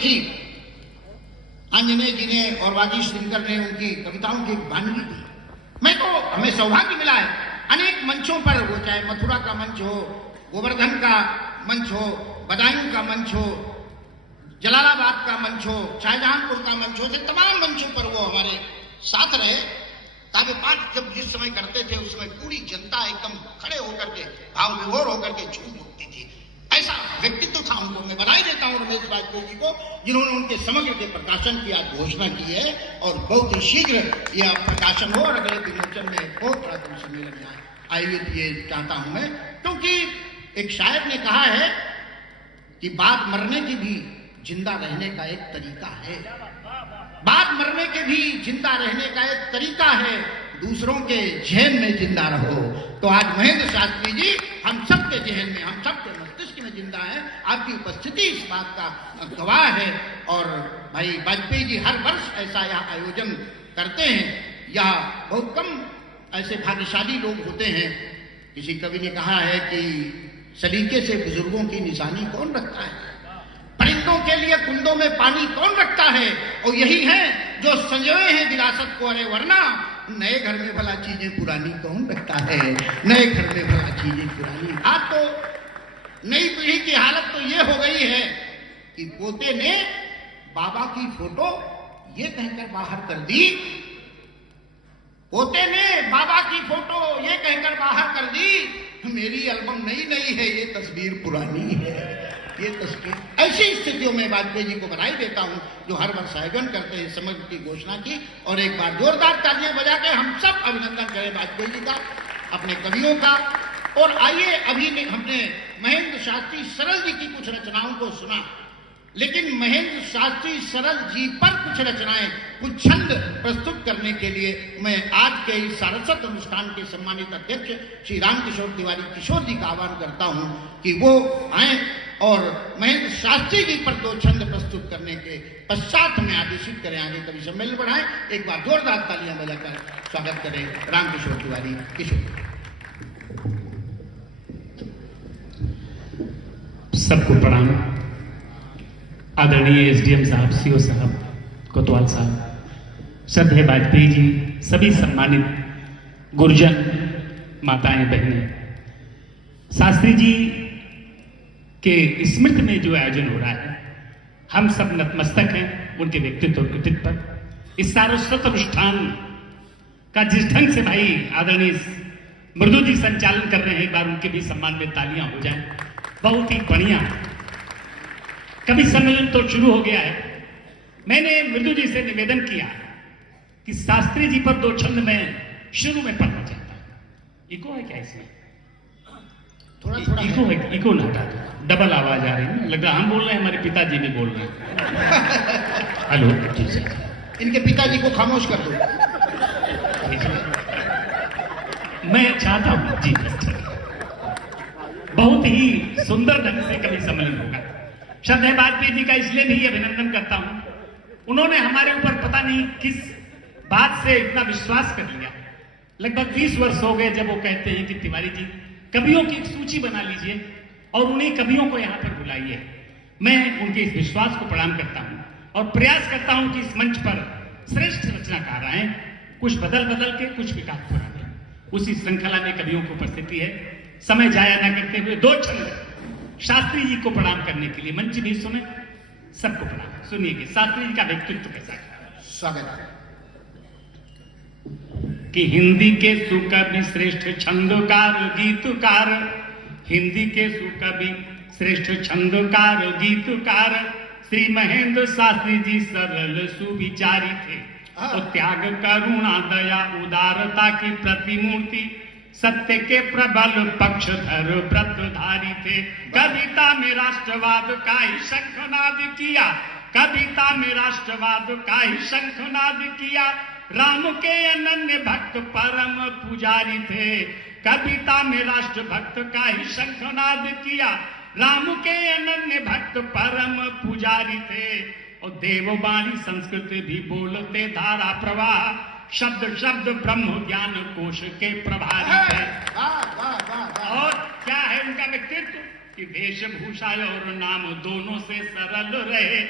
थी। आंजनेय जी ने और वागीश दिनकर ने उनकी कविताओं की वानगी दी। मैं तो हमें सौभाग्य मिला है अनेक मंचों पर, वो चाहे मथुरा का मंच हो, गोवर्धन का मंच हो, बदायूं का मंच हो, जलालाबाद का मंच हो, शाहजहांपुर का मंच हो, से तमाम मंचों पर वो हमारे साथ रहे। काव्य पाठ जब जिस समय करते थे उस समय पूरी जनता एकदम खड़े होकर के भाव विभोर होकर के झूम उठती थी। ऐसा व्यक्तित्व था उनको। मैं बधाई देता हूं रमेश वाजपेयी जी को जिन्होंने उनके समग्र के प्रकाशन की आज घोषणा की है और बहुत ही शीघ्र यह प्रकाशन हो और अगले विमोचन में बहुत बड़ा कवि सम्मेलन में आयोजित ये चाहता हूं मैं, क्योंकि एक शायर ने कहा है कि बात मरने की भी जिंदा रहने का एक तरीका है। बात मरने के भी जिंदा रहने का एक तरीका है, दूसरों के जहन में जिंदा रहो। तो आज महेंद्र शास्त्री जी हम सबके जहन में, हम सबके मस्तिष्क में जिंदा है। आपकी उपस्थिति इस बात का गवाह है। और भाई वाजपेयी जी हर वर्ष ऐसा यह आयोजन करते हैं। यह बहुत कम ऐसे भाग्यशाली लोग होते हैं। किसी कवि ने कहा है कि सलीके से बुजुर्गों की निशानी कौन रखता है, परिंदों के लिए कुंडों में पानी कौन रखता है, और यही है जो संजोए हैं विरासत को। अरे वरना नए घर में भला चीजें पुरानी कौन रखता है, नए घर में भला चीजें पुरानी। आज तो नई पीढ़ी की हालत तो ये हो गई है कि पोते ने बाबा की फोटो ये कहकर बाहर कर दी, पोते ने बाबा की फोटो ये कहकर बाहर कर दी, मेरी एल्बम नई नई है, ये तस्वीर पुरानी है, ये तस्वीर। ऐसी स्थितियों में वाजपेयी जी को बधाई देता हूं जो हर वर्ष आयोजन करते हैं समग्र की घोषणा की। और एक बार जोरदार तालियां बजा के हम सब अभिनंदन करें वाजपेयी जी का, अपने कवियों का। और आइए, अभी हमने महेंद्र शास्त्री सरल जी की कुछ रचनाओं को सुना, लेकिन महेंद्र शास्त्री सरल जी पर कुछ रचनाएं, कुछ छंद प्रस्तुत करने के लिए मैं आज के इस सारस्वत अनुष्ठान के सम्मानित अध्यक्ष श्री रामकिशोर तिवारी किशोर जी का आह्वान करता हूं कि वो आए और महेंद्र शास्त्री जी पर दो छंद प्रस्तुत करने के पश्चात में आदेशित करें, आगे कवि सम्मेलन बढ़ाएं। एक बार जोरदार तालियां बजाकर स्वागत करें रामकिशोर तिवारी किशोर। सबको प्रणाम। आदरणीय एसडीएम साहब, सीओ साहब, कोतवाल साहब, श्रद्धेय वाजपेयी जी, सभी सम्मानित गुरुजन, माताएं, बहनें, शास्त्री जी के स्मृति में जो आयोजन हो रहा है, हम सब नतमस्तक हैं उनके व्यक्तित्व और कृतित्व पर। इस सारस्वत अनुष्ठान का जिस ढंग से भाई आदरणीय मृदु जी संचालन कर रहे हैं, एक बार उनके भी सम्मान में तालियां हो जाएं। बहुत ही बढ़िया कवि सम्मेलन तो शुरू हो गया है। मैंने मृदु जी से निवेदन किया कि शास्त्री जी पर दो छंद में शुरू में पढ़ना चाहता हूं। इको है क्या इसमें? थोड़ा थोड़ा इको है, इको ना हटा दो, डबल आवाज आ रही है। लग रहा हम बोल रहे हैं, हमारे पिताजी भी बोल रहे हैं। हेलो जी सर, इनके पिताजी को खामोश कर दो। मैं चाहता हूं जी, बहुत ही सुंदर ढंग से कवि सम्मेलन होगा। श्रद्धेय वाजपेयी जी का इसलिए भी अभिनंदन करता हूं, उन्होंने हमारे ऊपर पता नहीं किस बात से इतना विश्वास कर लिया। लगभग 20 वर्ष हो गए जब वो कहते हैं कि तिवारी जी कवियों की एक सूची बना लीजिए और उन्हीं कवियों को यहां पर बुलाइए। मैं उनके इस विश्वास को प्रणाम करता हूं और प्रयास करता हूं कि इस मंच पर श्रेष्ठ रचनाकार आए, कुछ बदल बदल के, कुछ विकास पुराने, उसी श्रृंखला में कवियों की उपस्थिति है। समय जाया न करते हुए दो छंद शास्त्री जी को प्रणाम करने के लिए मंच भी सुने, सबको प्रणाम। सुनिए कि शास्त्री जी का व्यक्तित्व कैसा है। स्वागत है। कि हिंदी के सुकवि श्रेष्ठ छंदकार गीतकार, हिंदी के सुकवि श्रेष्ठ छंदकार गीतकार श्री महेंद्र शास्त्री जी सरल सुविचारी थे। तो त्याग, करुणा, दया, उदारता की प्रतिमूर्ति, सत्य के प्रबल पक्षधर व्रतधारी थे। कविता में राष्ट्रवाद का ही शंखनाद किया, कविता में राष्ट्रवाद का ही शंखनाद किया। राम के अनन्य भक्त परम पुजारी थे। कविता में राष्ट्र भक्त का ही शंखनाद किया, राम के अनन्य भक्त परम पुजारी थे। और देववाणी संस्कृत भी बोलते धारा प्रवाह, शब्द शब्द ब्रह्म ज्ञान कोश के प्रभारी थे। और क्या है उनका व्यक्तित्व कि वेशभूषा और नाम दोनों से सरल रहे।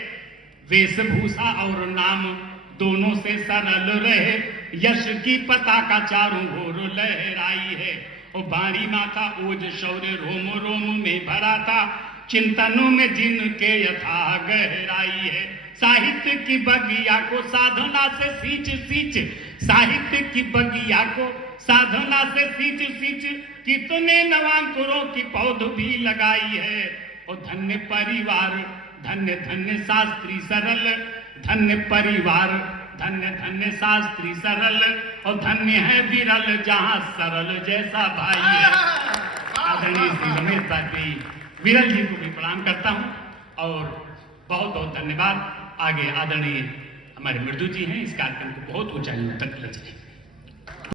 वेशभूषा और नाम दोनों से सरल रहे, यश की पताका चारों ओर लहराई है। और बाणी माथा ओज शौर्य रोम रोम में भरा था, चिंतनों में जिनके यथा गहराई है। साहित्य की बगिया को साधना से सींच सींच, साहित्य की बगिया को साधना से सींच सींच, कितने नवांकुरों की पौध भी लगाई है। और धन्य परिवार, धन्य धन्य शास्त्री सरल, धन्य परिवार, धन्य धन्य शास्त्री सरल, और धन्य है विरल जहां सरल जैसा भाई है। आदरणीय श्री रमेश पात्री विरल जी को भी प्रणाम करता हूं और बहुत बहुत धन्यवाद। आगे आदरणीय हमारे मृदु जी हैं, इस कार्यक्रम को बहुत ऊंचाइयों तक ले जाएंगे।